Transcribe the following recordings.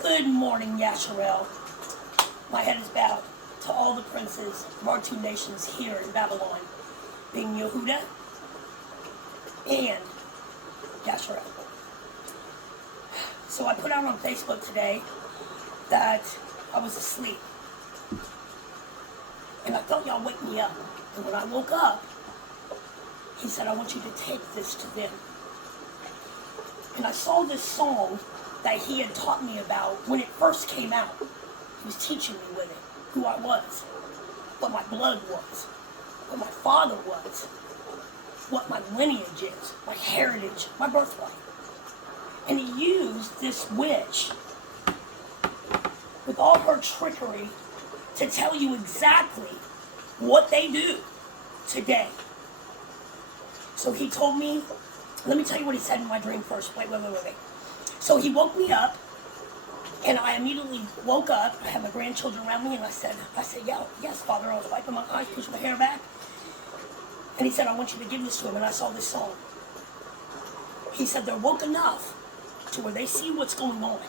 Good morning, Yasharel. My head is bowed to all the princes of our two nations here in Babylon, being Yehuda and Yasharel. So I put out on Facebook today that I was asleep. And I felt y'all wake me up. And when I woke up, he said, I want you to take this to them. And I saw this song that he had taught me about when it first came out. He was teaching me with it, who I was, what my blood was, what my father was, what my lineage is, my heritage, my birthright. And he used this witch with all her trickery to tell you exactly what they do today. So he told me, let me tell you what he said in my dream first. Wait. So he woke me up, and I immediately woke up. I had my grandchildren around me, and I said, yes, Father. I was wiping my eyes, pushing my hair back. And he said, I want you to give this to him, and I saw this song. He said, they're woke enough to where they see what's going on.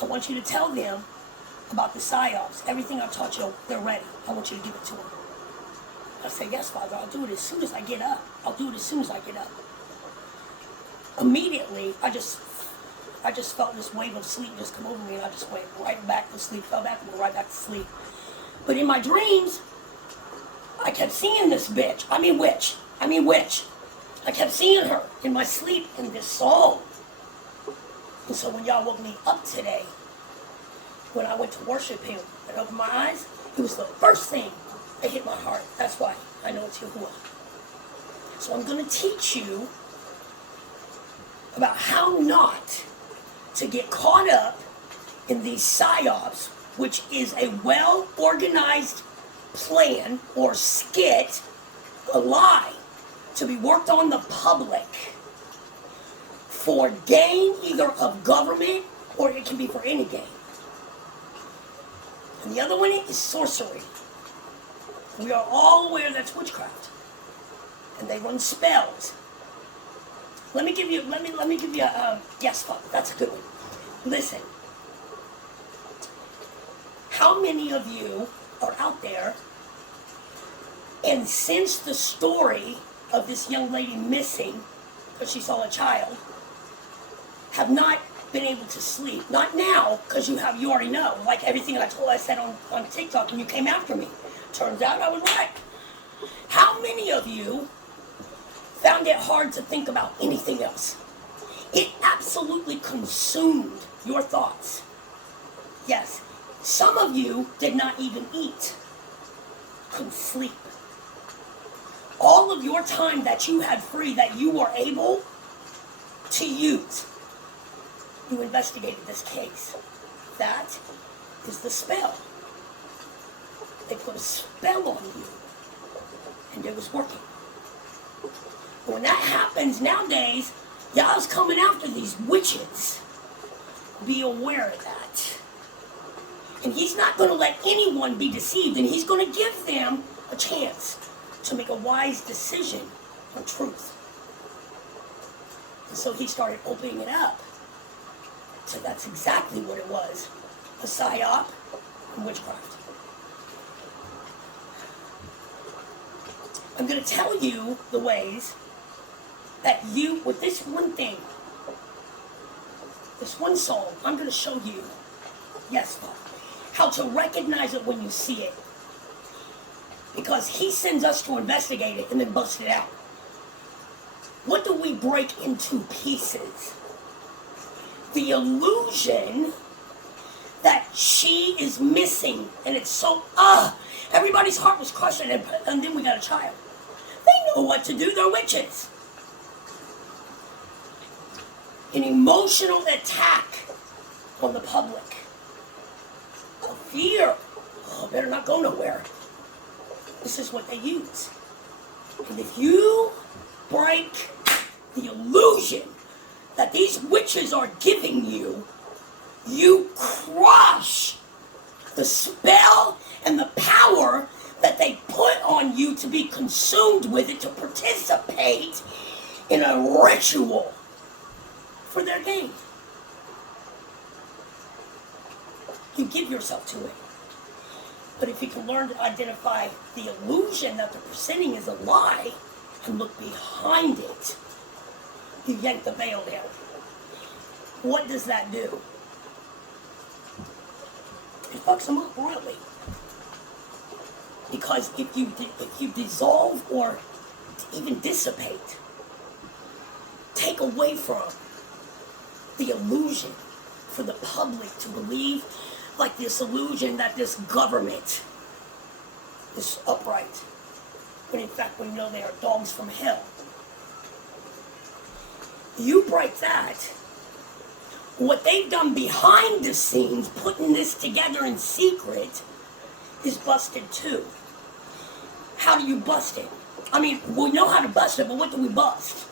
I want you to tell them about the psyops. Everything I taught you, they're ready. I want you to give it to them. I said, yes, Father, I'll do it as soon as I get up. Immediately, I just felt this wave of sleep just come over me, and I just went right back to sleep, fell back and went right back to sleep. But in my dreams, I kept seeing this witch. I kept seeing her in my sleep in this song. And so when y'all woke me up today, when I went to worship him and opened my eyes, it was the first thing that hit my heart. That's why I know it's Yahuwah. So I'm going to teach you about how not to get caught up in these psyops, which is a well-organized plan or skit, a lie, to be worked on the public for gain either of government or it can be for any gain. And the other one is sorcery. We are all aware that's witchcraft, and they run spells. Let me give you yes, Father, that's a good one. Listen, how many of you are out there, and since the story of this young lady missing, because she saw a child, have not been able to sleep? Not now, because you already know, like everything I said on TikTok, and you came after me. Turns out I was right. How many of you found it hard to think about anything else? It absolutely consumed your thoughts. Yes, some of you did not even eat, couldn't sleep. All of your time that you had free, that you were able to use, you investigated this case. That is the spell. They put a spell on you, and it was working. But when that happens nowadays, y'all's coming after these witches. Be aware of that. And he's not going to let anyone be deceived, and he's going to give them a chance to make a wise decision on truth. And so he started opening it up. So that's exactly what it was. A psyop and witchcraft. I'm going to tell you the ways that you, with this one thing, this one song, I'm going to show you, yes, Father, how to recognize it when you see it. Because he sends us to investigate it and then bust it out. What do we break into pieces? The illusion that she is missing, and it's so, everybody's heart was crushed, and then we got a child. They know what to do, they're witches. An emotional attack on the public. A fear. Better not go nowhere. This is what they use. And if you break the illusion that these witches are giving you, you crush the spell and the power that they put on you to be consumed with it, to participate in a ritual for their gain. you give yourself to it. But if you can learn to identify the illusion that they're presenting is a lie and look behind it, you yank the veil down. What does that do? It fucks them up royally. Because if you dissolve or even dissipate, take away from the illusion for the public to believe, like this illusion that this government is upright, when in fact we know they are dogs from hell. You break that, what they've done behind the scenes, putting this together in secret, is busted too. How do you bust it? I mean, we know how to bust it, but what do we bust?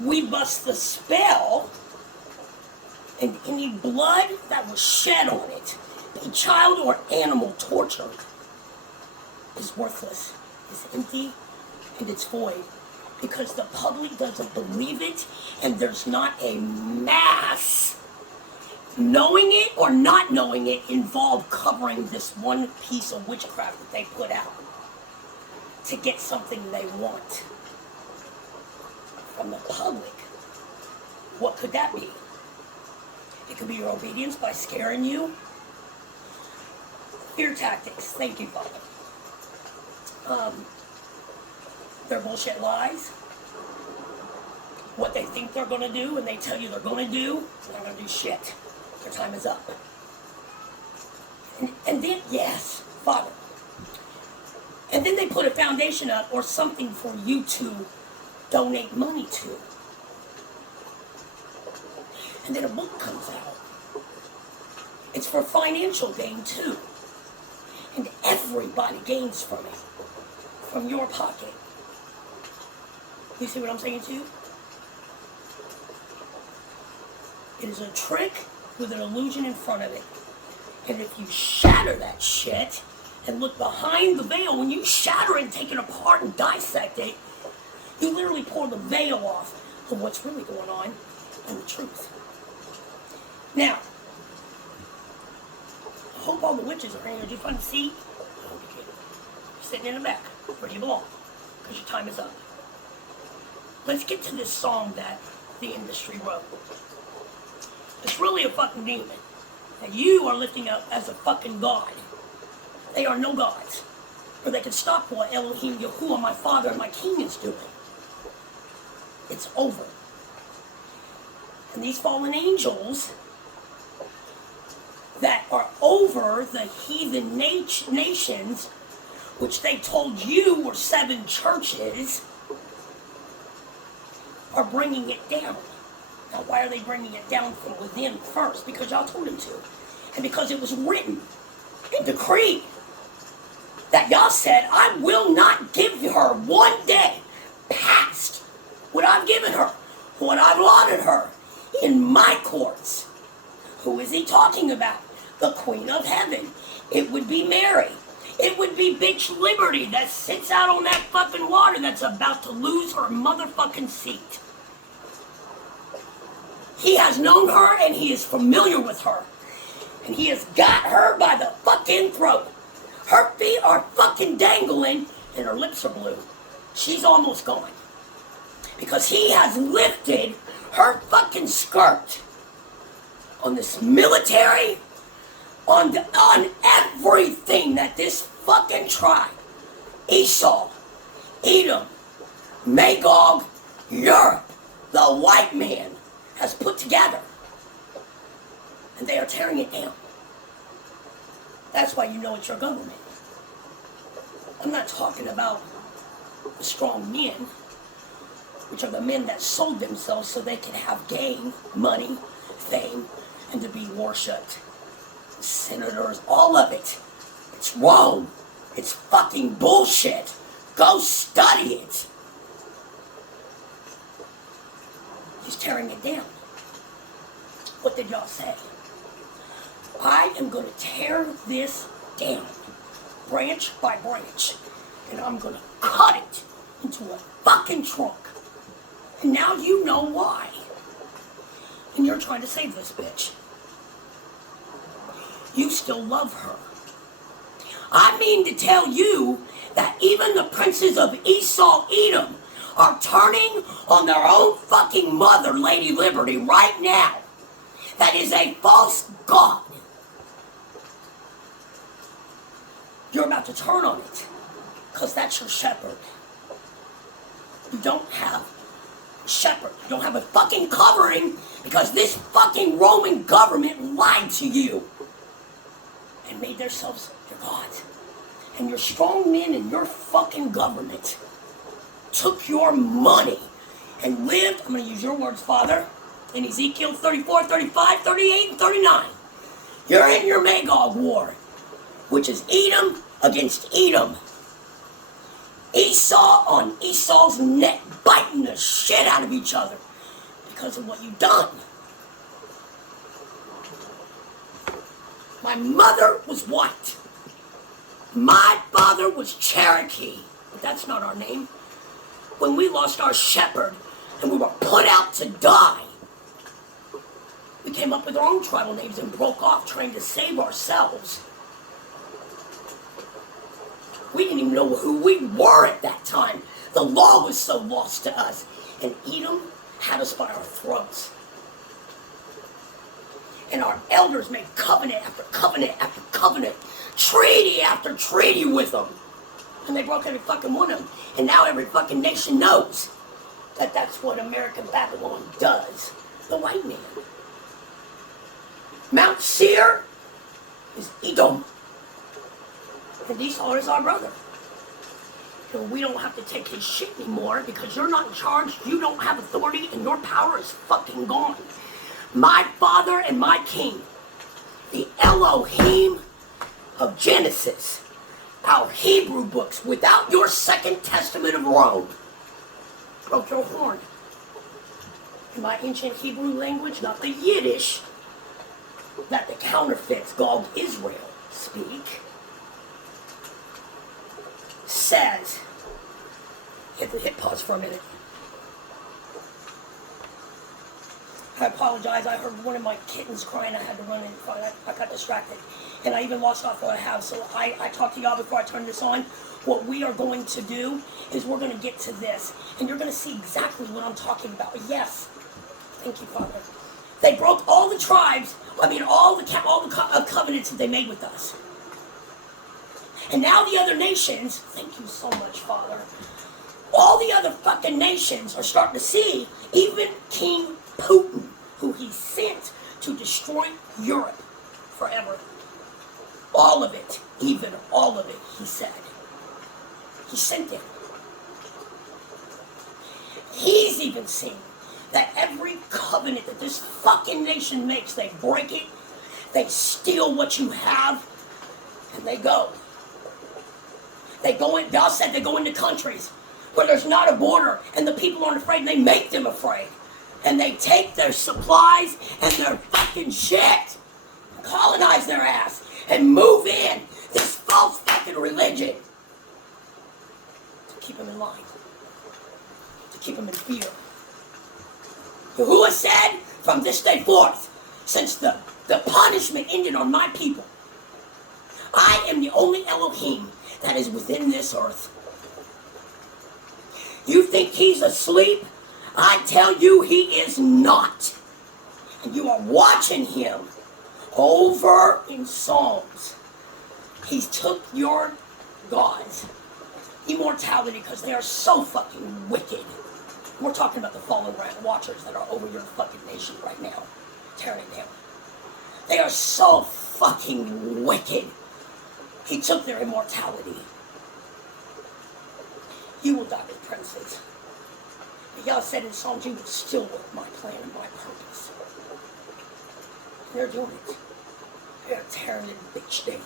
We bust the spell, and any blood that was shed on it, be child or animal tortured, is worthless, is empty, and it's void. Because the public doesn't believe it, and there's not a mass, knowing it or not knowing it, involved covering this one piece of witchcraft that they put out to get something they want from the public. What could that be? It could be your obedience by scaring you. Fear tactics. Thank you, Father. Their bullshit lies. What they think they're going to do and they tell you they're going to do, they're not going to do shit. Their time is up. And then, yes, Father. And then they put a foundation up or something for you to donate money to. And then a book comes out. It's for financial gain too. And everybody gains from it. From your pocket. You see what I'm saying to you? It is a trick with an illusion in front of it. And if you shatter that shit and look behind the veil, when you shatter it and take it apart and dissect it, you literally pull the veil off of what's really going on and the truth. Now, I hope all the witches are here. Did you find a seat? I hope you can. You're sitting in the back, where you belong, because your time is up. Let's get to this song that the industry wrote. It's really a fucking demon that you are lifting up as a fucking god. They are no gods. Or they can stop what Elohim, Yahuwah, my Father, and my King is doing. It's over. And these fallen angels that are over the heathen nations, which they told you were 7 churches, are bringing it down. Now, why are they bringing it down from within first? Because y'all told them to. And because it was written and decreed that y'all said, I will not give her one day past what I've given her, what I've allotted her in my courts. Who is he talking about? The Queen of Heaven. It would be Mary. It would be Bitch Liberty that sits out on that fucking water that's about to lose her motherfucking seat. He has known her and he is familiar with her. And he has got her by the fucking throat. Her feet are fucking dangling and her lips are blue. She's almost gone. Because he has lifted her fucking skirt on this military, on everything that this fucking tribe, Esau, Edom, Magog, Europe, the white man, has put together. And they are tearing it down. That's why you know it's your government. I'm not talking about the strong men, which are the men that sold themselves so they could have gain, money, fame, and to be worshipped. Senators, all of it. It's wrong. It's fucking bullshit. Go study it. He's tearing it down. What did y'all say? I am going to tear this down, branch by branch, and I'm going to cut it into a fucking trunk. And now you know why. And you're trying to save this bitch. you still love her. I mean to tell you that even the princes of Esau, Edom, are turning on their own fucking mother, Lady Liberty, right now. That is a false god. You're about to turn on it, because that's your shepherd. You don't have a shepherd. You don't have a fucking covering, because this fucking Roman government lied to you and made themselves your gods. And your strong men in your fucking government took your money and lived, I'm going to use your words, Father, in Ezekiel 34, 35, 38, and 39. You're in your Magog war, which is Edom against Edom. Esau on Esau's neck, biting the shit out of each other because of what you've done. My mother was white. My father was Cherokee, but that's not our name. When we lost our shepherd and we were put out to die, we came up with our own tribal names and broke off trying to save ourselves. We didn't even know who we were at that time. The law was so lost to us. And Edom had us by our throats. And our elders made covenant after covenant after covenant, treaty after treaty with them. And they broke every fucking one of them. And now every fucking nation knows that that's what American Babylon does. The white man. Mount Seir is Edom. And Esau is our brother. So we don't have to take his shit anymore because you're not in charge, you don't have authority, and your power is fucking gone. My father and my king, the Elohim of Genesis, our Hebrew books, without your Second Testament of Rome, broke your horn. In my ancient Hebrew language, not the Yiddish, that the counterfeits called Israel speak, says, hit pause for a minute. I apologize, I heard one of my kittens crying, I had to run in front, I got distracted. And I even lost off what I have, so I talked to y'all before I turned this on. What we are going to do is we're going to get to this, and you're going to see exactly what I'm talking about. Yes, thank you, Father. They broke all the tribes, all the covenants that they made with us. And now the other nations, thank you so much, Father, all the other fucking nations are starting to see, even King Putin, who he sent to destroy Europe forever. All of it, even all of it, he said. He sent it. He's even seen that every covenant that this fucking nation makes, they break it, they steal what you have, and they go. God said they go into countries where there's not a border and the people aren't afraid, and they make them afraid. And they take their supplies and their fucking shit, colonize their ass, and move in this false fucking religion to keep them in line, to keep them in fear. Yahuwah said, from this day forth, since the punishment ended on my people, I am the only Elohim that is within this earth. You think he's asleep? I tell you he is not. And you are watching him over in Psalms. He took your gods, immortality, because they are so fucking wicked. We're talking about the fallen watchers that are over your fucking nation right now, tearing it down. They are so fucking wicked. He took their immortality. You will die with princes. But y'all said in Psalms, you will still work my plan and my purpose. They're doing it. They're tearing the bitch down.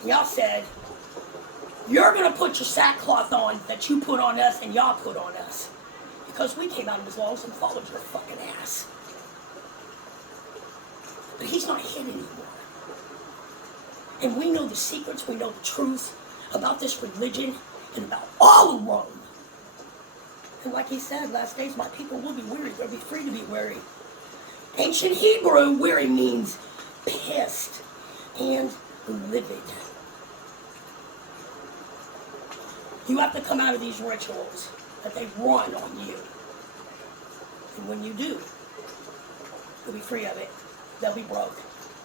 And y'all said, you're going to put your sackcloth on that you put on us and y'all put on us. Because we came out of his laws and followed your fucking ass. But he's not hid anymore. And we know the secrets, we know the truth about this religion and about all of Rome. And like he said, last days my people will be weary. They'll be free to be weary. Ancient Hebrew, weary means pissed and livid. You have to come out of these rituals that they run on you. And when you do, you'll be free of it. They'll be broke.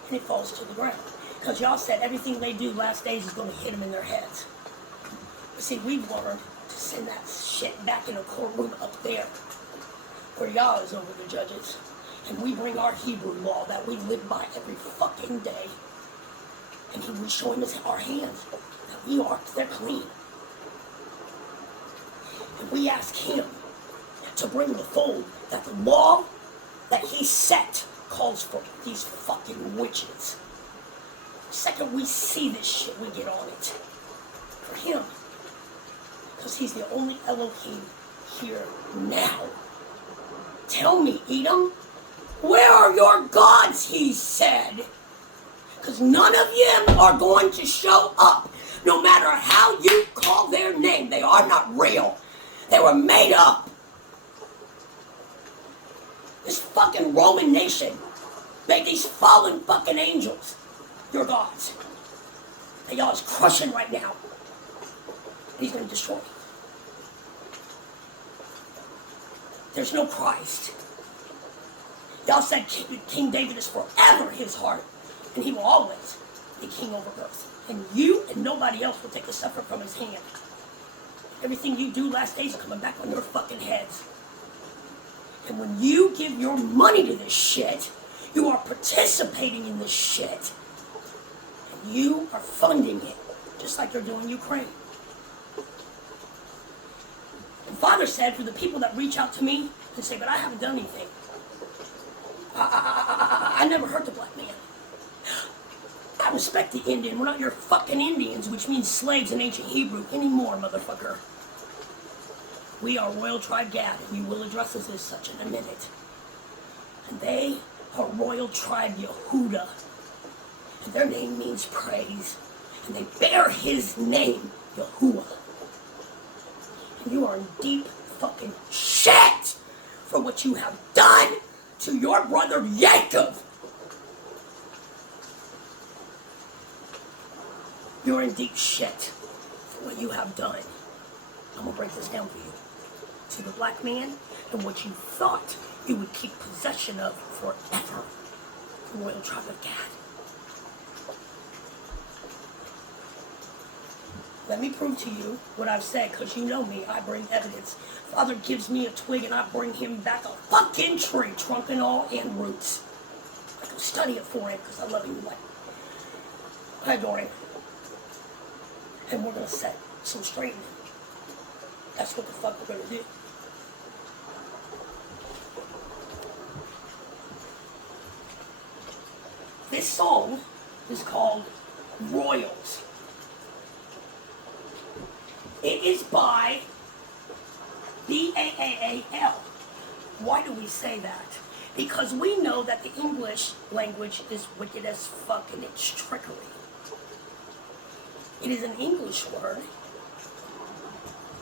And it falls to the ground. Because y'all said everything they do last days is going to hit them in their heads. But see, we've learned to send that shit back in a courtroom up there, where y'all is over the judges. And we bring our Hebrew law that we live by every fucking day. And we show him our hands. That we are, they're clean. And we ask him to bring the fold that the law that he set calls for these fucking witches. The second we see this shit, we get on it. For him. Because he's the only Elohim here now. Tell me, Edom, where are your gods, he said. Because none of them are going to show up. No matter how you call their name, they are not real. They were made up. This fucking Roman nation made these fallen fucking angels your gods. And y'all is crushing right now. And he's going to destroy you. There's no Christ. Y'all said King David is forever his heart. And he will always be king over earth. And you and nobody else will take the scepter from his hand. Everything you do last days is coming back on your fucking heads. And when you give your money to this shit, you are participating in this shit. And you are funding it, just like they're doing Ukraine. And Father said, for the people that reach out to me and say, but I haven't done anything. I never hurt the black man. I respect the Indian. We're not your fucking Indians, which means slaves in ancient Hebrew anymore, motherfucker. We are Royal Tribe Gad, and you will address us as such in a minute. And they are Royal Tribe Yehuda. And their name means praise. And they bear his name, Yahuwah. And you are in deep fucking shit for what you have done to your brother Jacob. You're in deep shit for what you have done. I'm going to break this down for you. To the black man and what you thought you would keep possession of forever. The Royal Tribe of Gad. Let me prove to you what I've said, because you know me, I bring evidence. Father gives me a twig and I bring him back a fucking tree, trunk and all, and roots. I go study it for him because I love him. I adore him. And we're going to set some straightening. That's what the fuck we're going to do. This song is called Royals. It is by Baal. Why do we say that? Because we know that the English language is wicked as fuck in its trickery. It is an English word.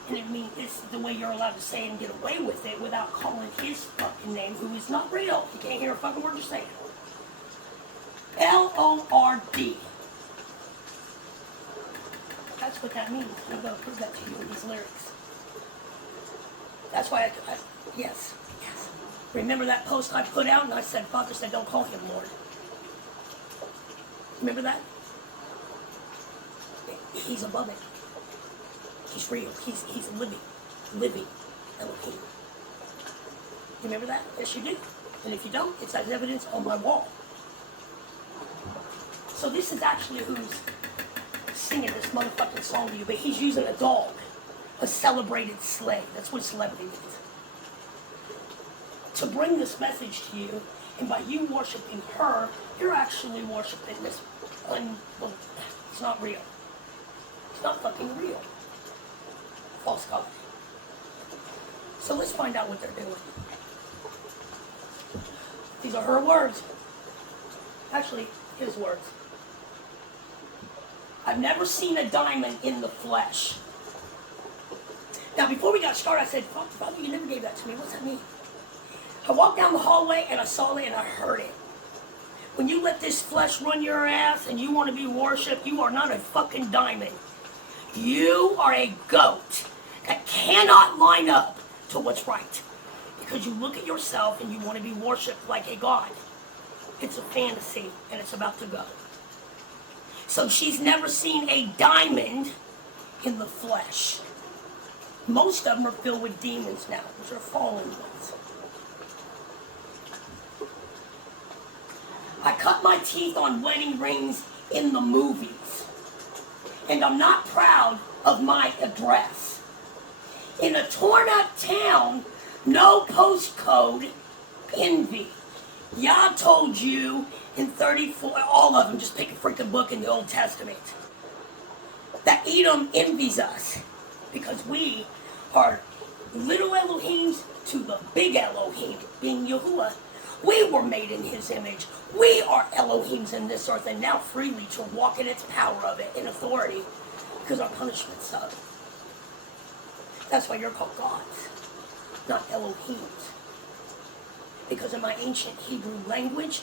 And it means it's the way you're allowed to say it and get away with it without calling his fucking name, who is not real. You can't hear a fucking word you're saying. Lord. That's what that means. I'm going to prove that to you in these lyrics. That's why yes. Remember that post I put out and I said, Father said, don't call him Lord. Remember that? He's above it. He's real. He's living Elohim. You remember that? Yes, you do. And if you don't, it's as evidence on my wall. So this is actually who's singing this motherfucking song to you, but he's using a dog, a celebrated slave. That's what celebrity means. To bring this message to you, and by you worshiping her, you're actually worshiping this it's not real. It's not fucking real. False god. So let's find out what they're doing. These are her words. Actually, his words. I've never seen a diamond in the flesh. Now, before we got started, I said, Father, you never gave that to me. What's that mean? I walked down the hallway and I saw it and I heard it. When you let this flesh run your ass and you want to be worshipped, you are not a fucking diamond. You are a goat that cannot line up to what's right. Because you look at yourself and you want to be worshipped like a god. It's a fantasy and it's about to go. So she's never seen a diamond in the flesh. Most of them are filled with demons now. Those are fallen ones. I cut my teeth on wedding rings in the movies. And I'm not proud of my address. In a torn up town, no postcode, envy. Yah told you in 34, all of them, just pick a freaking book in the Old Testament, that Edom envies us because we are little Elohims to the big Elohim, being Yahuwah. We were made in his image. We are Elohims in this earth, and now freely to walk in its power of it, in authority, because our punishment's up. That's why you're called gods, not Elohims. Because in my ancient Hebrew language,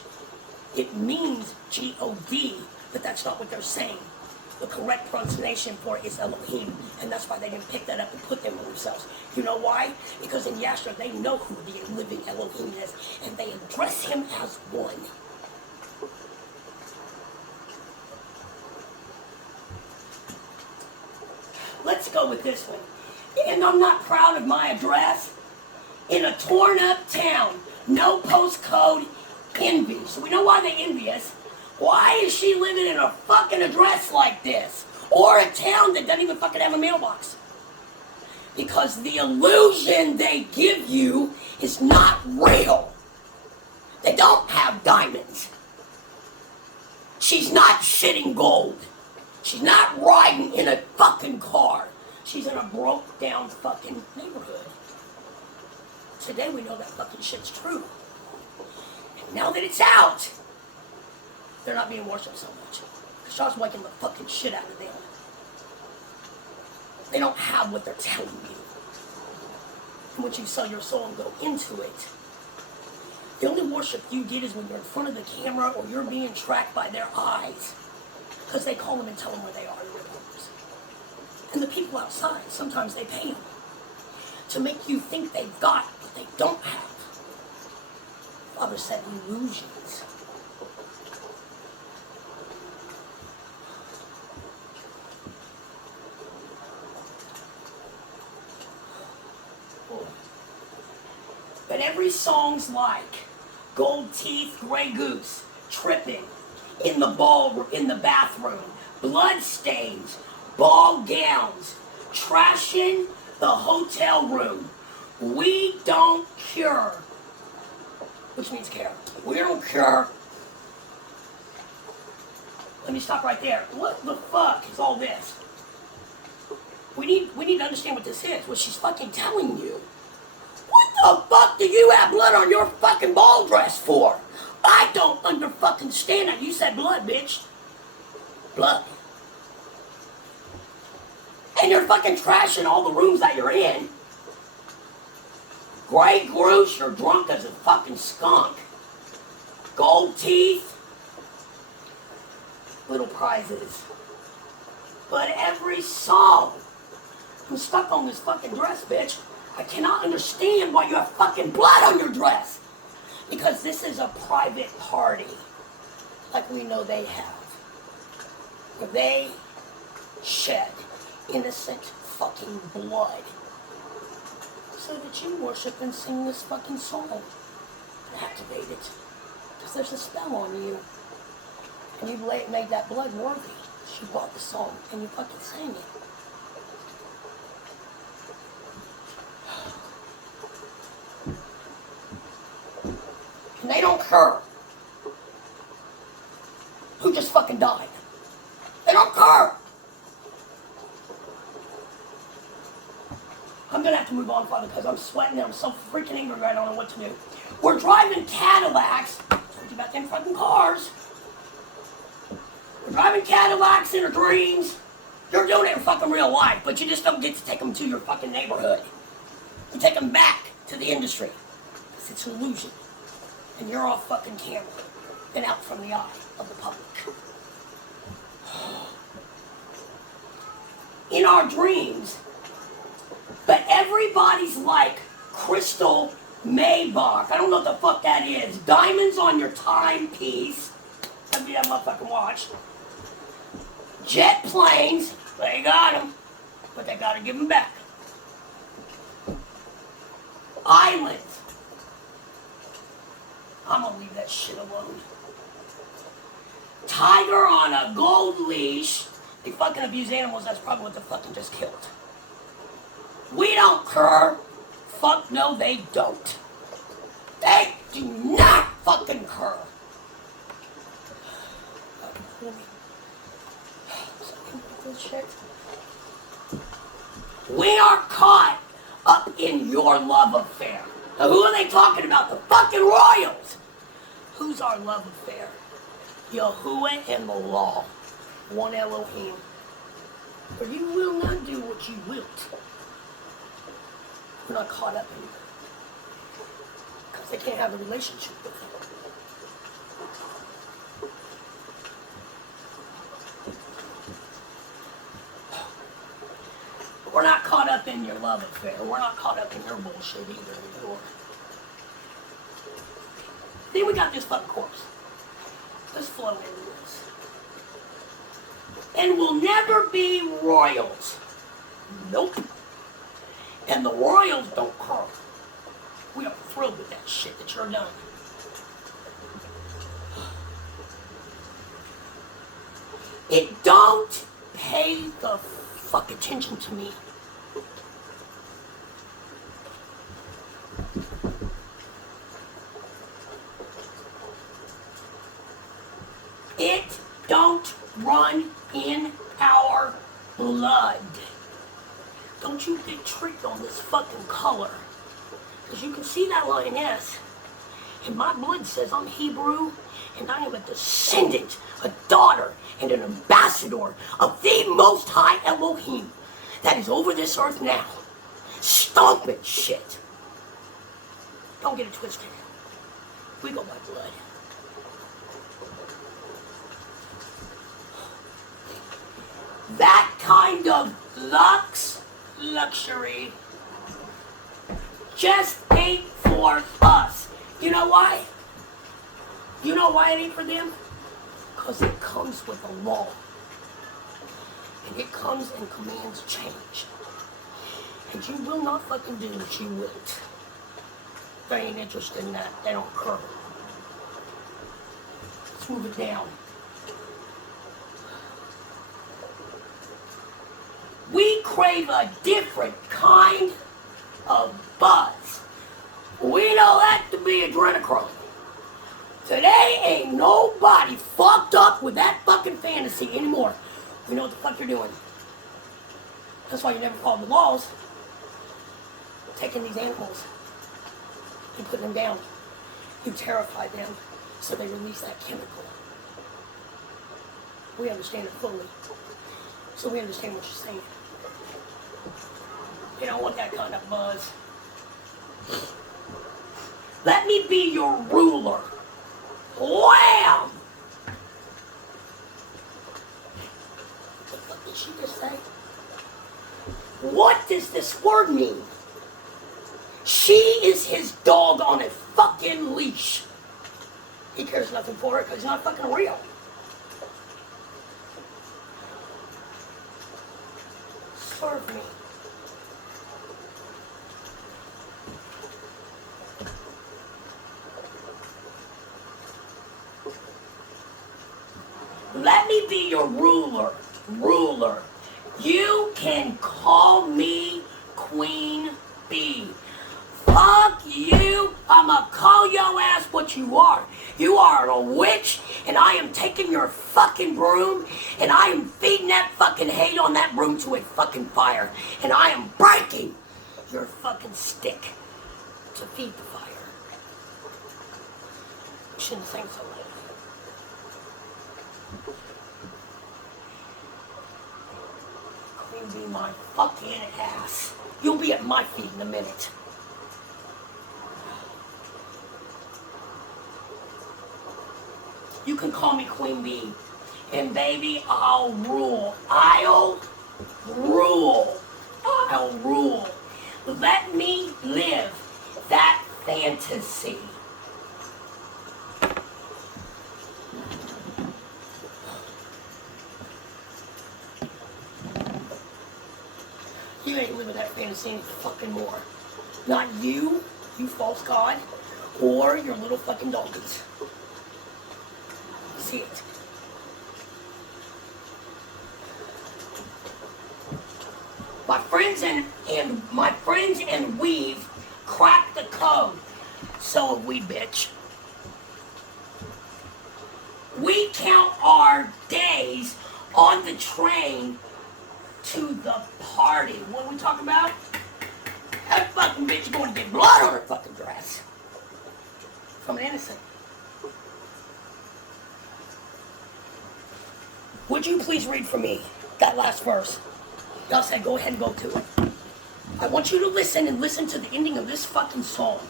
it means G-O-D, but that's not what they're saying. The correct pronunciation for it is Elohim, and that's why they didn't pick that up and put them on themselves. You know why? Because in Yashar, they know who the living Elohim is, and they address him as one. Let's go with this one. And I'm not proud of my address. In a torn up town, no postcode, envy. So we know why they envy us. Why is she living in a fucking address like this? Or a town that doesn't even fucking have a mailbox? Because the illusion they give you is not real. They don't have diamonds. She's not shitting gold. She's not riding in a fucking car. She's in a broke down fucking neighborhood. Today we know that fucking shit's true. And now that it's out, they're not being worshipped so much. Because Shaw's waking the fucking shit out of them. They don't have what they're telling you. And once you sell your soul and go into it, the only worship you get is when you're in front of the camera or you're being tracked by their eyes. Because they call them and tell them where they are, the reporters. And the people outside, sometimes they pay them to make you think they've got what they don't have. Father said illusions. But every song's like gold teeth, gray goose, tripping in the bathroom, blood stains, ball gowns, trashing the hotel room. We don't cure, which means care. We don't cure. Let me stop right there. What the fuck is all this? We need to understand what this is. What she's fucking telling you. What the fuck do you have blood on your fucking ball dress for? I don't understand that. You said blood, bitch. Blood. And you're fucking trashing all the rooms that you're in. Gray goose, you're drunk as a fucking skunk. Gold teeth. Little prizes. But every song, I'm stuck on this fucking dress, bitch. I cannot understand why you have fucking blood on your dress. Because this is a private party, like we know they have. Where they shed innocent fucking blood. So that you worship and sing this fucking song. And activate it. Because there's a spell on you. And you made that blood worthy. She brought the song and you fucking sang it. And they don't care who just fucking died. They don't care. I'm gonna have to move on, Father, because I'm sweating and I'm so freaking angry right now. I don't know what to do. We're driving Cadillacs. I told you about them fucking cars. We're driving Cadillacs in our dreams. You're doing it in fucking real life, but you just don't get to take them to your fucking neighborhood. You take them back to the industry. Because it's an illusion. And you're off fucking camera. than out from the eye of the public. In our dreams, but everybody's like Crystal Maybach. I don't know what the fuck that is. Diamonds on your timepiece. Let me that motherfucking watch. Jet planes. They got them. But they gotta give them back. Islands. I'm gonna leave that shit alone. Tiger on a gold leash. They fucking abuse animals. That's probably what they fucking just killed. We don't care. Fuck no, they don't. They do not fucking care. We are caught up in your love affair. Now, who are they talking about? The fucking royals. Who's our love affair? Yahuwah and the law. One Elohim. For you will not do what you wilt. We're not caught up in it. Because they can't have a relationship with him. We're not caught up in your love affair. We're not caught up in your bullshit either anymore. Then we got this fucking corpse. Let's flow into this. And we'll never be royals. Nope. And the royals don't care. We are thrilled with that shit that you're done. It don't pay the fuck attention to me. It don't run in our blood. Don't you get tricked on this fucking color. Because you can see that lioness. And my blood says I'm Hebrew. And I am a descendant, a daughter, and an ambassador of the Most High Elohim that is over this earth now. Stomping shit. Don't get it twisted. We go by blood. That kind of luxury just ain't for us. You know why? You know why it ain't for them? Because it comes with a law. And it comes and commands change. And you will not fucking do what you wilt. They ain't interested in that. They don't care. Let's move it down. We crave a different kind of buzz. We know that to be adrenochrome. Today ain't nobody fucked up with that fucking fantasy anymore. We know what the fuck you're doing. That's why you never followed the laws. Taking these animals and putting them down. You terrify them so they release that chemical. We understand it fully. So we understand what you're saying. You don't want that kind of buzz. Let me be your ruler. Wham! What the fuck did she just say? What does this word mean? She is his dog on a fucking leash. He cares nothing for it because he's not fucking real. Serve me. Let me be your ruler. Ruler. You can call me Queen Bee. Fuck you. I'ma call your ass what you are. You are a witch, and I am taking your fucking broom, and I am feeding that fucking hate on that broom to a fucking fire, and I am breaking your fucking stick to feed the fire. You shouldn't think so loud. Queen Bee, my fucking ass. You'll be at my feet in a minute. You can call me Queen Bee. And baby, I'll rule. I'll rule. I'll rule. Let me live that fantasy. You ain't living that fantasy any fucking more. Not you, you false god, or your little fucking donkeys. See it. My friends and we've cracked the code. So have we, bitch. We count our days on the train to the party. What are we talking about? That fucking bitch is going to get blood on her fucking dress. From an innocent. Would you please read for me that last verse? Y'all said go ahead and go to it. I want you to listen and listen to the ending of this fucking song.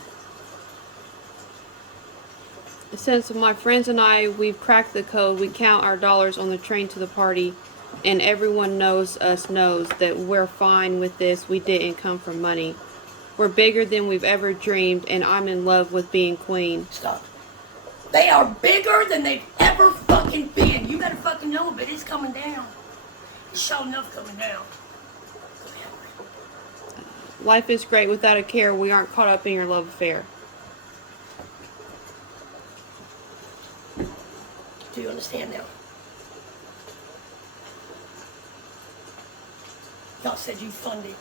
Since my friends and I, we've cracked the code, we count our dollars on the train to the party, and everyone knows that we're fine with this. We didn't come for money. We're bigger than we've ever dreamed, and I'm in love with being queen. Stop. They are bigger than they've ever fucking been. You better fucking know it, but it's coming down. It's sure enough coming down. Life is great without a care. We aren't caught up in your love affair. Do you understand now? Y'all said you funded.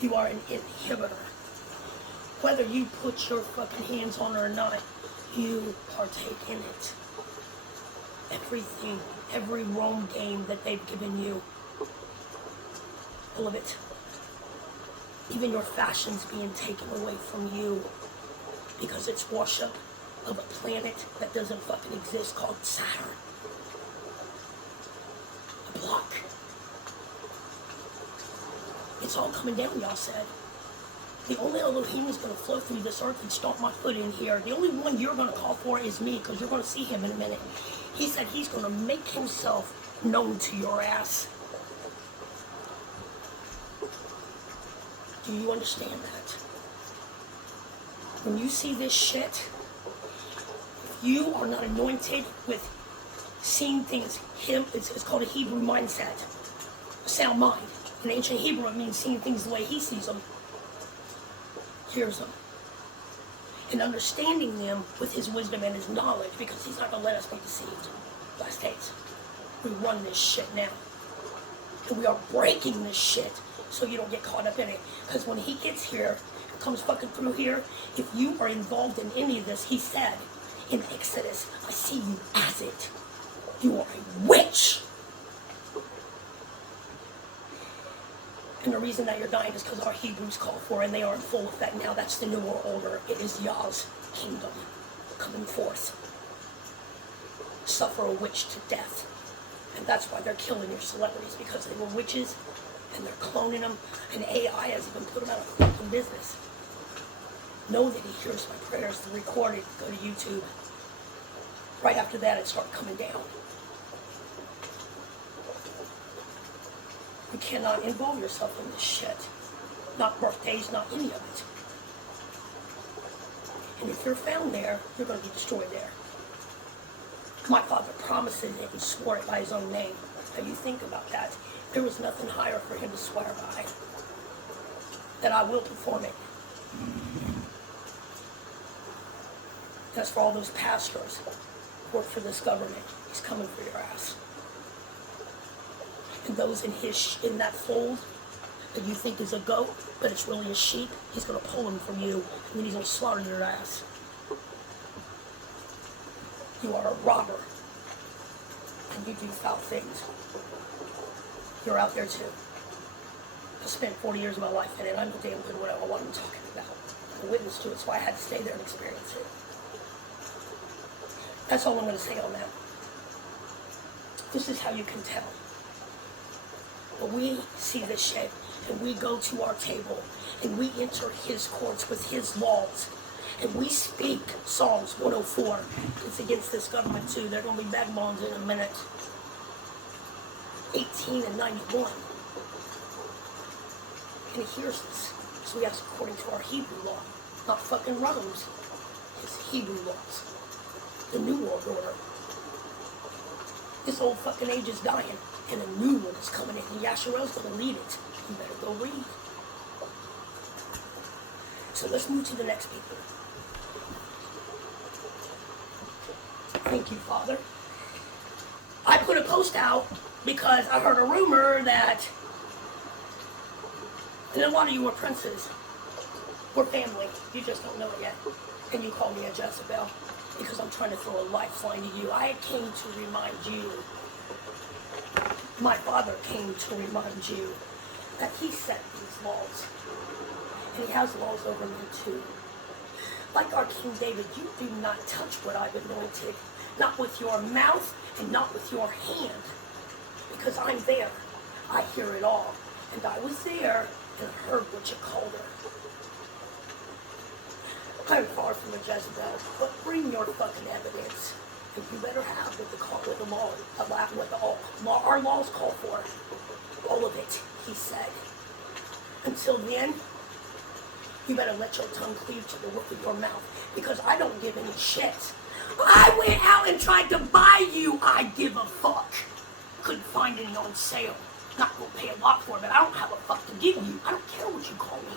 You are an inhibitor. Whether you put your fucking hands on her or not, you partake in it. Everything, every Rome game that they've given you, all of it. Even your fashion's being taken away from you because it's worship of a planet that doesn't fucking exist called Saturn. A block. It's all coming down, y'all said. The only Elohim is going to flow through this earth and stomp my foot in here. The only one you're going to call for is me, because you're going to see him in a minute. He said he's going to make himself known to your ass. Do you understand that? When you see this shit, if you are not anointed with seeing things, it's called a Hebrew mindset, a sound mind. In ancient Hebrew, it means seeing things the way he sees them, hears them, and understanding them with his wisdom and his knowledge, because he's not going to let us be deceived. Last days, we run this shit now. And we are breaking this shit so you don't get caught up in it. Because when he gets here, comes fucking through here, if you are involved in any of this, he said in Exodus, I see you as it. You are a witch. And the reason that you're dying is because our Hebrews call for it, and they are in full effect now. That's the new world order. It is Yah's kingdom coming forth. Suffer a witch to death. And that's why they're killing your celebrities, because they were witches, and they're cloning them, and AI has even put them out of fucking business. Know that he hears my prayers. The recorded, go to YouTube. Right after that, it started coming down. You cannot involve yourself in this shit. Not birthdays, not any of it. And if you're found there, you're going to be destroyed there. My father promised it and swore it by his own name. Now you think about that. There was nothing higher for him to swear by. That I will perform it. That's for all those pastors who work for this government. He's coming for your ass. And those in that fold that you think is a goat, but it's really a sheep, he's going to pull them from you, and then he's going to slaughter your ass. You are a robber, and you do foul things. You're out there too. I spent 40 years of my life in it. I know damn good what I'm talking about. I'm a witness to it, so I had to stay there and experience it. That's all I'm going to say on that. This is how you can tell. But we see this shit, and we go to our table, and we enter his courts with his laws, And we speak Psalms 104. It's against this government too. They're going to be vagabonds in a minute. 18 and 91. And he hears this. So we ask according to our Hebrew law. Not fucking Rome's. It's Hebrew laws. The New World Order. This old fucking age is dying. And a new one is coming in. And Yasharel's going to lead it. You better go read. So let's move to the next paper. Thank you, Father. I put a post out because I heard a rumor that and a lot of you are princes. We're family. You just don't know it yet. And you call me a Jezebel because I'm trying to throw a lifeline to you. I came to remind you. My father came to remind you that he set these laws. And he has laws over me too. Like our King David, you do not touch what I've anointed. Not with your mouth and not with your hand. Because I'm there. I hear it all. And I was there and heard what you called her. I'm far from a Jezebel, but bring your fucking evidence. And you better have what the law, what our laws call for. All of it, he said. Until then, you better let your tongue cleave to the roof of your mouth, because I don't give any shit. I went out and tried to buy you. I give a fuck. Couldn't find any on sale. Not gonna pay a lot for it, but I don't have a fuck to give you. I don't care what you call me.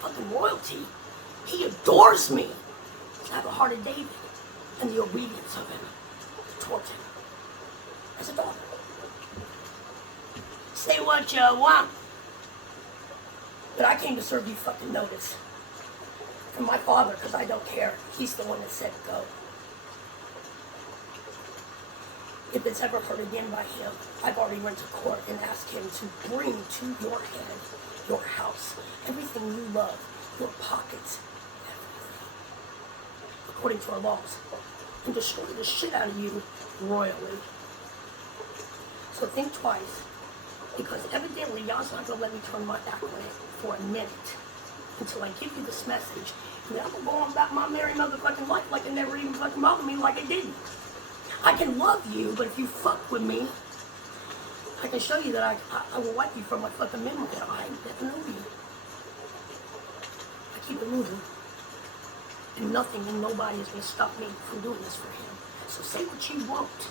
Fucking royalty. He adores me. I have a heart of David and the obedience of him towards him as a daughter. Say what you want. But I came to serve you fucking notice. From my father, because I don't care. He's the one that said go. If it's ever heard again by him, I've already went to court and asked him to bring to your hand, your house, everything you love, your pockets, everything, according to our laws, and destroy the shit out of you royally. So think twice, because evidently y'all's not going to let me turn my back on it for a minute until I give you this message, and then I'm going to go on about my merry motherfucking life like it never even fucking bothered me like it didn't. I can love you, but if you fuck with me, I can show you that I will wipe you from my fucking memory that I never know you. I keep it moving. And nothing and nobody is going to stop me from doing this for him. So say what you want.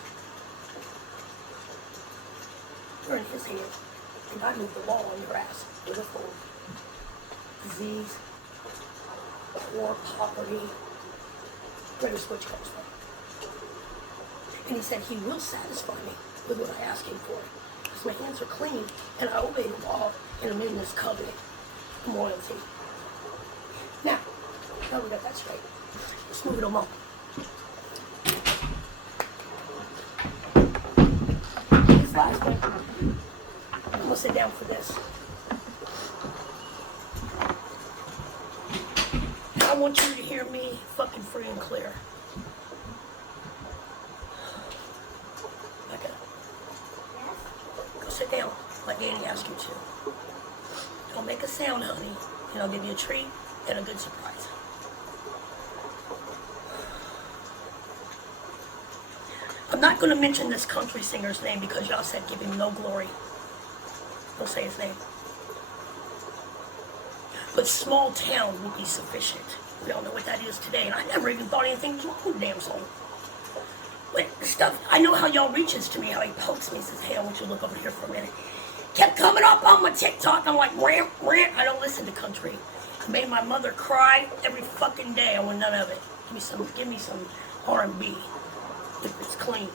You're in his hand. And I move the law on your ass with authority. Disease, poor, poverty, where this switch comes from. And he said he will satisfy me with what I ask him for. Because my hands are clean and I obey the law and I'm in this covenant of loyalty. Now we got that straight. Let's move it along. This last one, I'm going to sit down for this. And I want you to hear me fucking free and clear. Sit down, like Danny asked you to. Don't make a sound, honey, and I'll give you a treat and a good surprise. I'm not going to mention this country singer's name because y'all said give him no glory. Don't say his name. But small town will be sufficient. We all know what that is today, and I never even thought anything was wrong with the damn song. But stuff, I know how y'all reaches to me, how he pokes me, says, hey, I want you to look over here for a minute. Kept coming up on my TikTok, I'm like, rant, I don't listen to country. I made my mother cry every fucking day, I want none of it. Give me some R&B, if it's clean.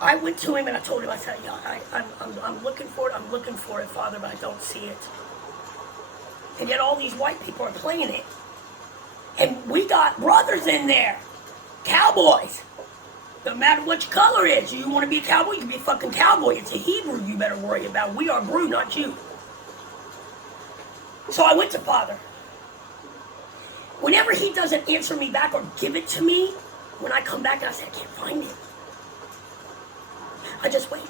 I went to him and I told him, I said, yeah, I'm looking for it, Father, but I don't see it. And yet all these white people are playing it. And we got brothers in there. Cowboys. No matter what your color is. You want to be a cowboy, you can be a fucking cowboy. It's a Hebrew you better worry about. We are Brew, not you. So I went to Father. Whenever he doesn't answer me back or give it to me, when I come back and I say, I can't find it. I just wait.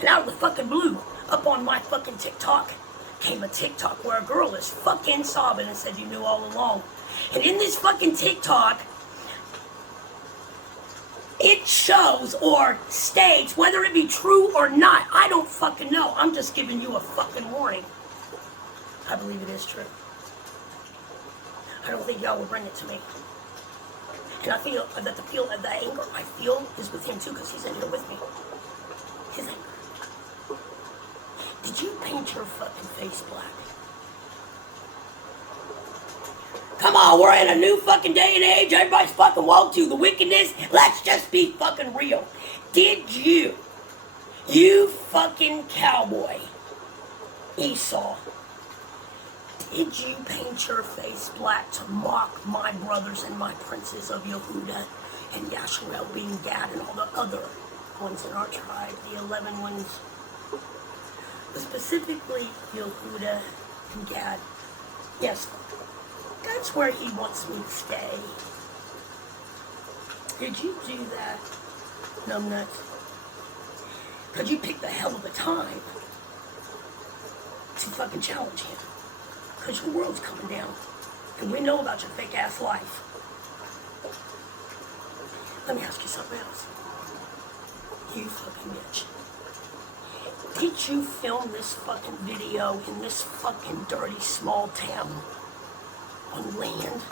And out of the fucking blue, up on my fucking TikTok, came a TikTok where a girl is fucking sobbing and said, you knew all along. And in this fucking TikTok, it shows or states, whether it be true or not, I don't fucking know. I'm just giving you a fucking warning. I believe it is true. I don't think y'all will bring it to me. And I feel that the anger I feel is with him too, because he's in here with me. His anger. Did you paint your fucking face black? Come on, we're in a new fucking day and age. Everybody's fucking woke to the wickedness. Let's just be fucking real. Did you fucking cowboy, Esau, did you paint your face black to mock my brothers and my princes of Yehuda and Yasharel being Gad and all the other ones in our tribe, the 11 ones, but specifically Yehuda and Gad? Yes, that's where he wants me to stay. Did you do that, numbnuts? Because you picked the hell of a time to fucking challenge him. Because your world's coming down. And we know about your fake ass life. Let me ask you something else. You fucking bitch. Did you film this fucking video in this fucking dirty small town on land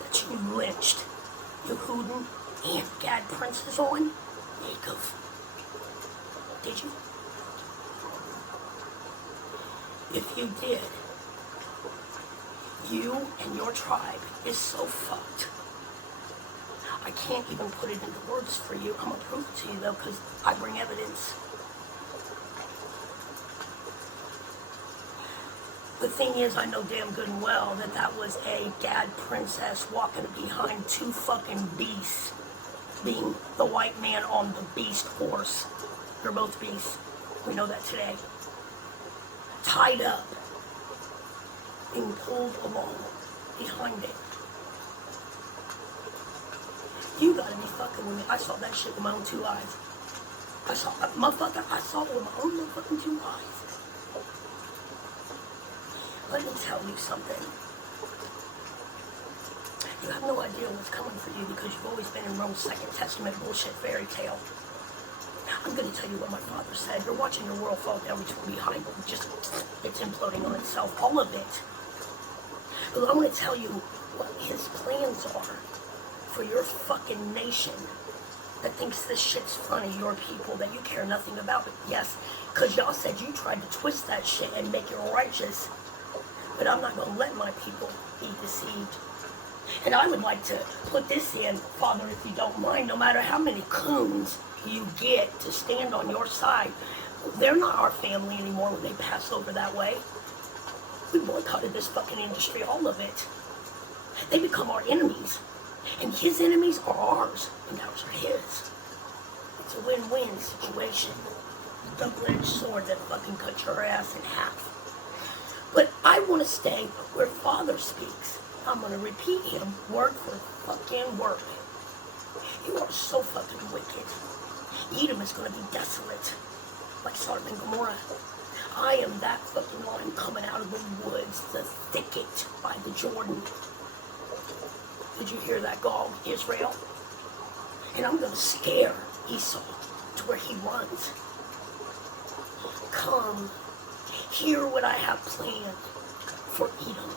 that you lynched Yehudan and Gad princes on? Yaakov. Did you? If you did, you and your tribe is so fucked. I can't even put it into words for you. I'm gonna prove it to you though, because I bring evidence. The thing is, I know damn good and well that that was a Gad princess walking behind two fucking beasts, being the white man on the beast horse. They're both beasts. We know that today. Tied up, being pulled along behind it. You gotta be fucking with me. I saw that shit with my own two eyes. I saw it with my own motherfucking two eyes. Let me tell you something. You have no idea what's coming for you because you've always been in Rome's Second Testament bullshit fairy tale. I'm going to tell you what my father said. You're watching your world fall down behind you. It's imploding on itself. All of it. But I'm going to tell you what his plans are for your fucking nation that thinks this shit's funny, your people, that you care nothing about. Yes, because y'all said you tried to twist that shit and make it righteous. But I'm not going to let my people be deceived. And I would like to put this in, Father, if you don't mind, no matter how many coons you get to stand on your side, they're not our family anymore when they pass over that way. We boycotted this fucking industry, all of it. They become our enemies. And his enemies are ours, and ours are his. It's a win-win situation. A double-edged sword that fucking cuts your ass in half. But I want to stay where Father speaks. I'm going to repeat him word for fucking word. You are so fucking wicked. Edom is going to be desolate, like Sodom and Gomorrah. I am that fucking line coming out of the woods, the thicket by the Jordan. Did you hear that, Gog, Israel? And I'm going to scare Esau to where he runs. Come, hear what I have planned for Edom.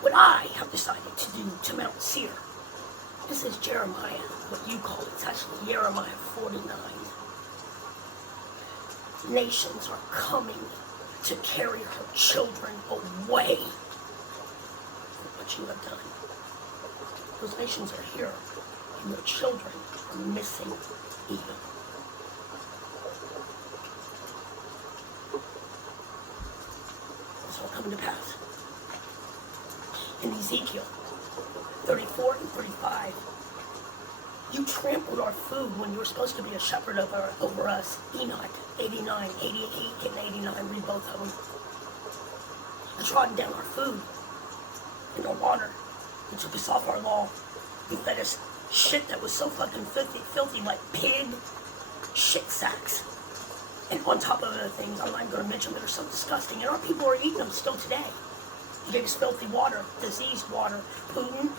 What I have decided to do to Mount Seir. This is Jeremiah, what you call it. It's actually Jeremiah 49. Nations are coming to carry her children away for what you have done. Those nations are here, and their children are missing Edom. It's all coming to pass. In Ezekiel 34 and 35, you trampled our food when you were supposed to be a shepherd over us. Enoch 89, 88 and 89, read both of them. You trodden down our food and our water. You took us off our law. You fed us shit that was so fucking filthy like pig shit sacks. And on top of other things, I'm not even going to mention that are so disgusting. And our people are eating them still today. He gave us filthy water, diseased water. Putin,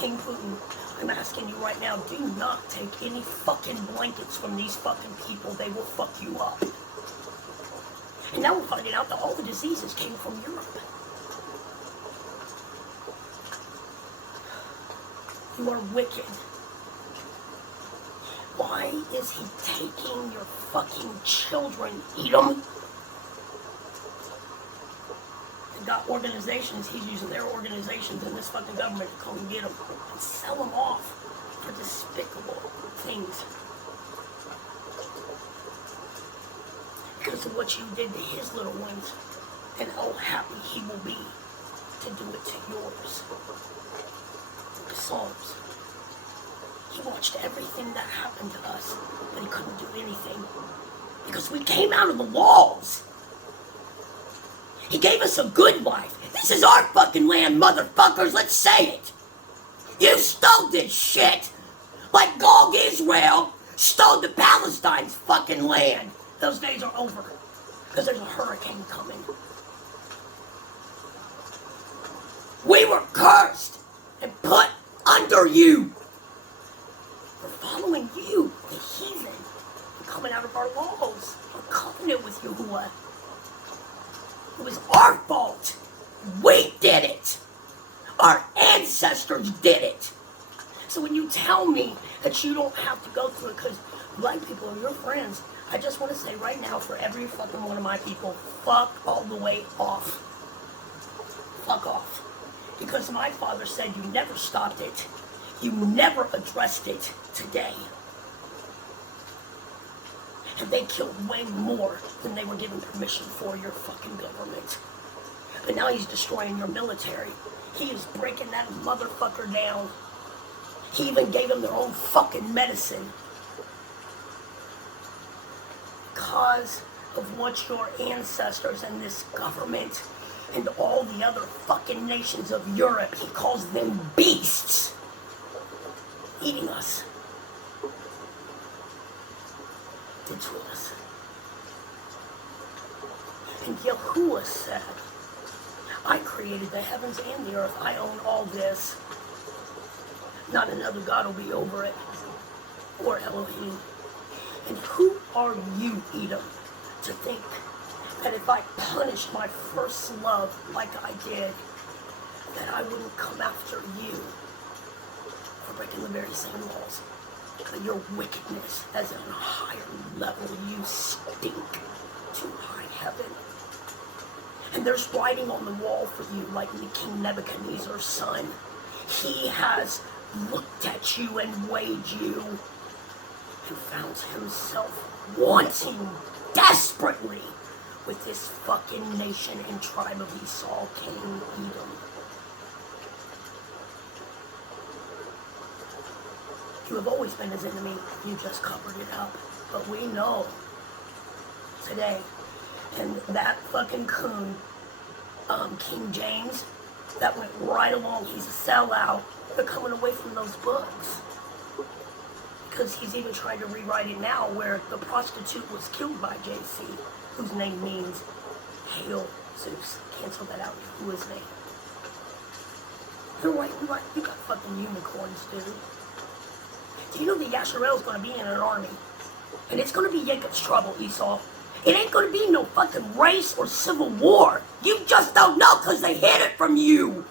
King Putin, I'm asking you right now, do not take any fucking blankets from these fucking people. They will fuck you up. And now we're finding out that all the diseases came from Europe. You are wicked. Why is he taking your fucking children? Eat them. They got organizations. He's using their organizations in this fucking government to come and get them and sell them off for despicable things. Because of what you did to his little ones, and how happy he will be to do it to yours. The Psalms. He watched everything that happened to us, but he couldn't do anything. Because we came out of the walls. He gave us a good life. This is our fucking land, motherfuckers, let's say it. You stole this shit. Like Gog Israel stole the Palestine's fucking land. Those days are over. Because there's a hurricane coming. We were cursed and put under you. We're following you, the heathen, and coming out of our laws. Our covenant with Yahuwah. It was our fault. We did it. Our ancestors did it. So when you tell me that you don't have to go through it because black people are your friends, I just want to say right now for every fucking one of my people, fuck all the way off. Fuck off. Because my father said you never stopped it. You never addressed it today. And they killed way more than they were given permission for, your fucking government. But now he's destroying your military. He is breaking that motherfucker down. He even gave them their own fucking medicine. Because of what your ancestors and this government and all the other fucking nations of Europe, he calls them beasts, eating us, did to us. And Yahuwah said, I created the heavens and the earth. I own all this. Not another God will be over it. Or Elohim. And who are you, Edom, to think that if I punished my first love like I did, that I wouldn't come after you for breaking the very same laws? But your wickedness is on a higher level. You stink to high heaven. And there's writing on the wall for you like King Nebuchadnezzar's son. He has looked at you and weighed you and found himself wanting desperately with this fucking nation and tribe of Esau, King Edom. You have always been his enemy. You just covered it up. But we know today, and that fucking coon, King James, that went right along. He's a sellout. They're coming away from those books. Because he's even trying to rewrite it now where the prostitute was killed by JC, whose name means Hail Zeus. Cancel that out. Who is name? You're right. You got fucking unicorns, dude. Do you know that Yasharel's going to be in an army? And it's going to be Jacob's trouble, Esau. It ain't going to be no fucking race or civil war. You just don't know because they hid it from you.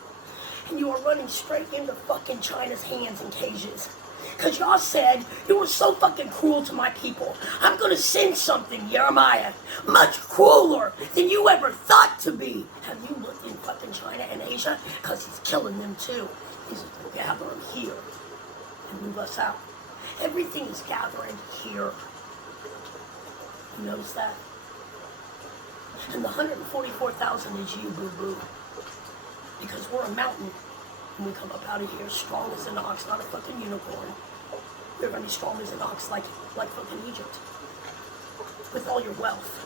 And you are running straight into fucking China's hands and cages. Because y'all said you were so fucking cruel to my people. I'm going to send something, Jeremiah, much crueler than you ever thought to be. Have you looked in fucking China and Asia? Because he's killing them too. He's going to gather them here and move us out. Everything is gathering here. You notice that? And the 144,000 is you, boo-boo. Because we're a mountain. When we come up out of here, strong as an ox, not a fucking unicorn. We're going to be strong as an ox like fucking Egypt. With all your wealth.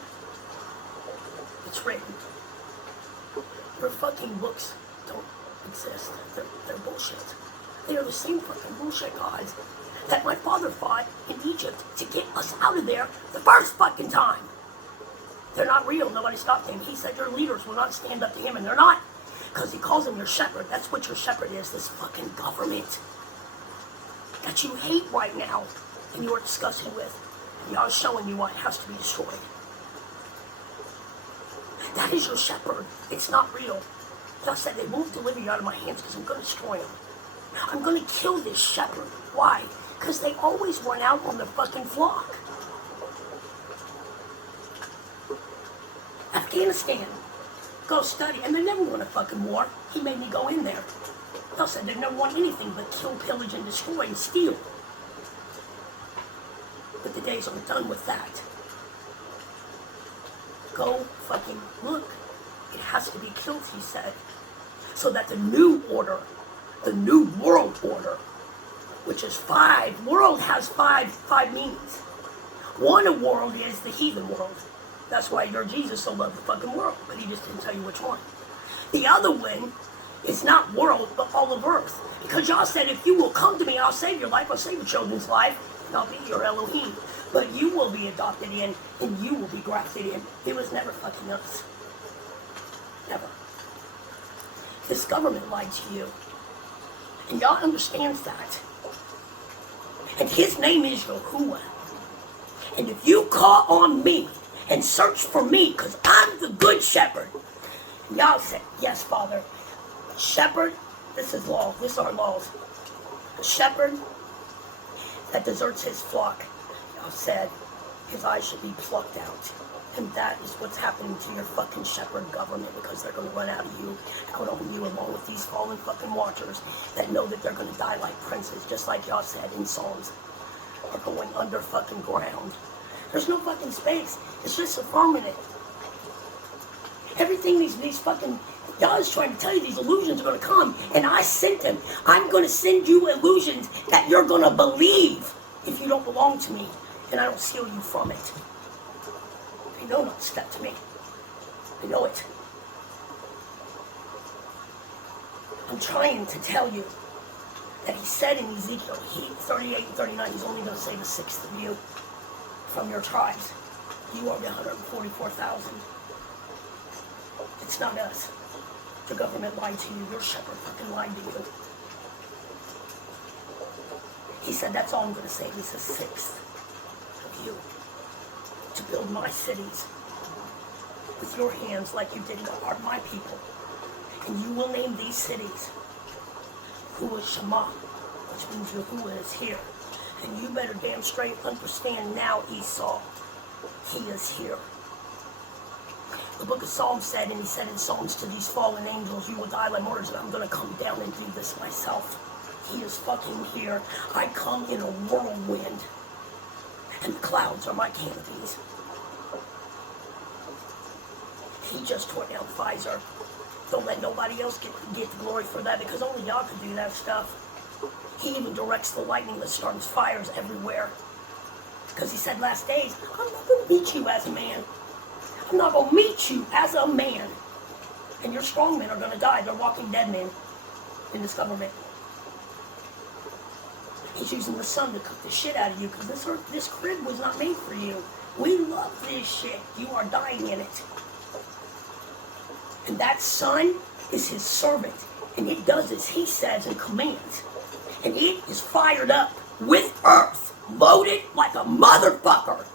It's written. Your fucking books don't exist. They're bullshit. They are the same fucking bullshit gods that my father fought in Egypt to get us out of there the first fucking time. They're not real. Nobody stopped him. He said your leaders will not stand up to him, and they're not. Because he calls him your shepherd. That's what your shepherd is, this fucking government that you hate right now and you are disgusted with. And God's showing you why it has to be destroyed. That is your shepherd. It's not real. God said they won't deliver you out of my hands because I'm going to destroy them. I'm going to kill this shepherd. Why? Because they always run out on the fucking flock. Afghanistan. Go study. And they never won a fucking war. He made me go in there. God said they never want anything but kill, pillage, and destroy and steal. But the days are done with that. Go fucking look. It has to be killed, he said. So that the new order, the new world order, which is five. World has five meanings. One world is the heathen world. That's why your Jesus so loved the fucking world, but he just didn't tell you which one. The other one is not world, but all of earth. Because y'all said, if you will come to me, I'll save your life, I'll save your children's life, and I'll be your Elohim. But you will be adopted in, and you will be grafted in. It was never fucking us. Never. This government lied to you. And y'all understands that. And his name is Yahuwah. And if you call on me and search for me, because I'm the good shepherd, and y'all said, yes, Father. A shepherd, this is law, this are laws. A shepherd that deserts his flock, y'all said, his eyes should be plucked out. And that is what's happening to your fucking shepherd government, because they're going to run out on you along with these fallen fucking watchers that know that they're going to die like princes, just like y'all said in Psalms, are going under fucking ground. There's no fucking space. It's just a firmament. Everything these fucking, God is trying to tell you these illusions are going to come, and I sent them. I'm going to send you illusions that you're going to believe if you don't belong to me, and I don't seal you from it. They know not to step to me. They know it. I'm trying to tell you that he said in Ezekiel 38 and 39, he's only going to save a sixth of you from your tribes. You are the 144,000. It's not us. The government lied to you. Your shepherd fucking lied to you. He said, that's all I'm going to save is a sixth of you to build my cities with your hands like you did guard my people. And you will name these cities Yahuwah Shema, which means Yahuwah is here. And you better damn straight understand now, Esau, he is here. The book of Psalms said, and he said in Psalms to these fallen angels, you will die like martyrs, and I'm going to come down and do this myself. He is fucking here. I come in a whirlwind, and the clouds are my canopies. He just tore down Pfizer. Don't let nobody else get the glory for that, because only y'all can do that stuff. He even directs the lightning that starts fires everywhere. Because he said last days, I'm not going to meet you as a man. I'm not going to meet you as a man. And your strong men are going to die. They're walking dead men in this government. He's using the sun to cook the shit out of you, because this crib was not made for you. We love this shit. You are dying in it. And that sun is his servant. And it does as he says and commands. And it is fired up with earth, loaded like a motherfucker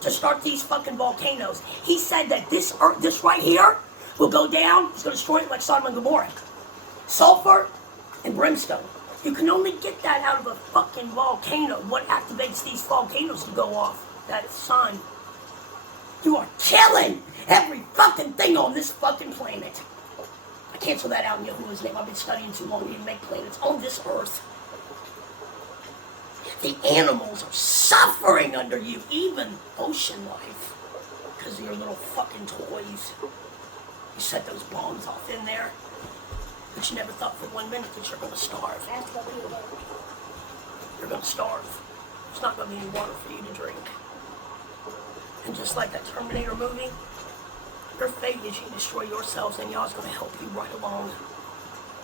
to start these fucking volcanoes. He said that this earth, this right here, will go down. It's going to destroy it like Sodom and Gomorrah. Sulfur and brimstone. You can only get that out of a fucking volcano. What activates these volcanoes to go off? That sun. You are killing every fucking thing on this fucking planet. I cancel that out in Yahuwah's name. I've been studying too long. We didn't make planets on this earth. The animals are suffering under you, even ocean life, because of your little fucking toys. You set those bombs off in there, but you never thought for 1 minute that you're going to starve. You're going to starve. There's not going to be any water for you to drink. And just like that Terminator movie, your fate is you destroy yourselves, and y'all's going to help you right along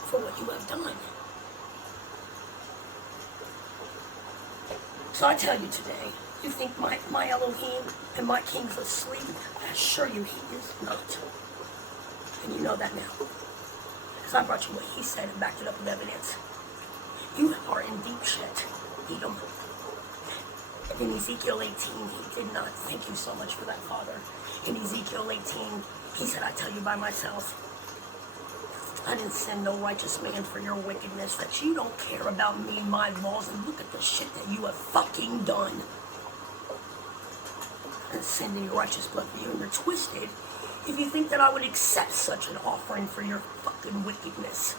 for what you have done. So I tell you today, You think my Elohim and my king's asleep? I assure you he is not. And you know that now. Because I brought you what he said and backed it up with evidence. You are in deep shit, Edom. And in Ezekiel 18, he did not thank you so much for that, Father. In Ezekiel 18, he said, I tell you by myself, I didn't send no righteous man for your wickedness, that you don't care about me and my laws, and look at the shit that you have fucking done. And send any righteous blood for you, and you're twisted if you think that I would accept such an offering for your fucking wickedness.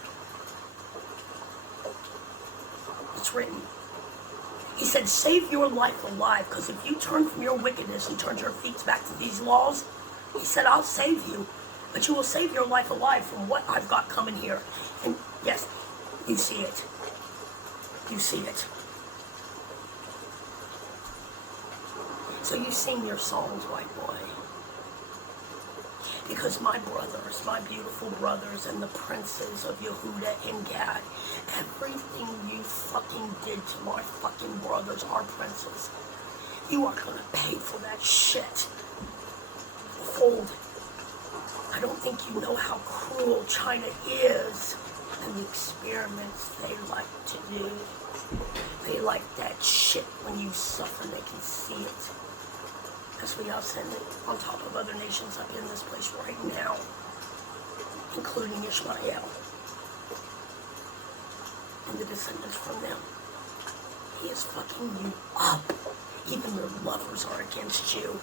It's written. He said, save your life alive, because if you turn from your wickedness and turn your feet back to these laws, he said, I'll save you. But you will save your life alive from what I've got coming here. And yes, you see it. You see it. So you sing your songs, white boy. Because my brothers, my beautiful brothers and the princes of Yehuda and Gad, everything you fucking did to my fucking brothers, our princes, you are gonna pay for that shit. Behold, I don't think you know how cruel China is and the experiments they like to do. They like that shit when you suffer, they can see it. That's why I'll send it on top of other nations up in this place right now, including Ishmael and the descendants from them. He is fucking you up. Even your lovers are against you.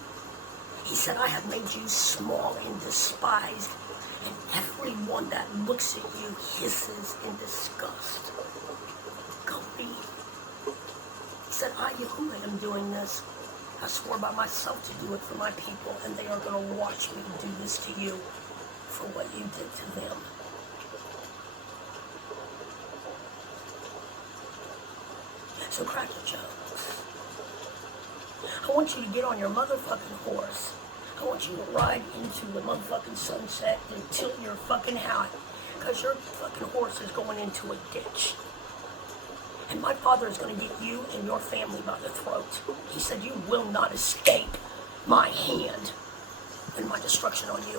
He said, I have made you small and despised, and everyone that looks at you hisses in disgust. Go read. He said, I, Yehuda, am doing this. I swore by myself to do it for my people, and they are going to watch me do this to you for what you did to them. So crack your jokes. I want you to get on your motherfucking horse. I want you to ride into the motherfucking sunset and tilt your fucking hat, because your fucking horse is going into a ditch. And my Father is going to get you and your family by the throat. He said, you will not escape my hand and my destruction on you.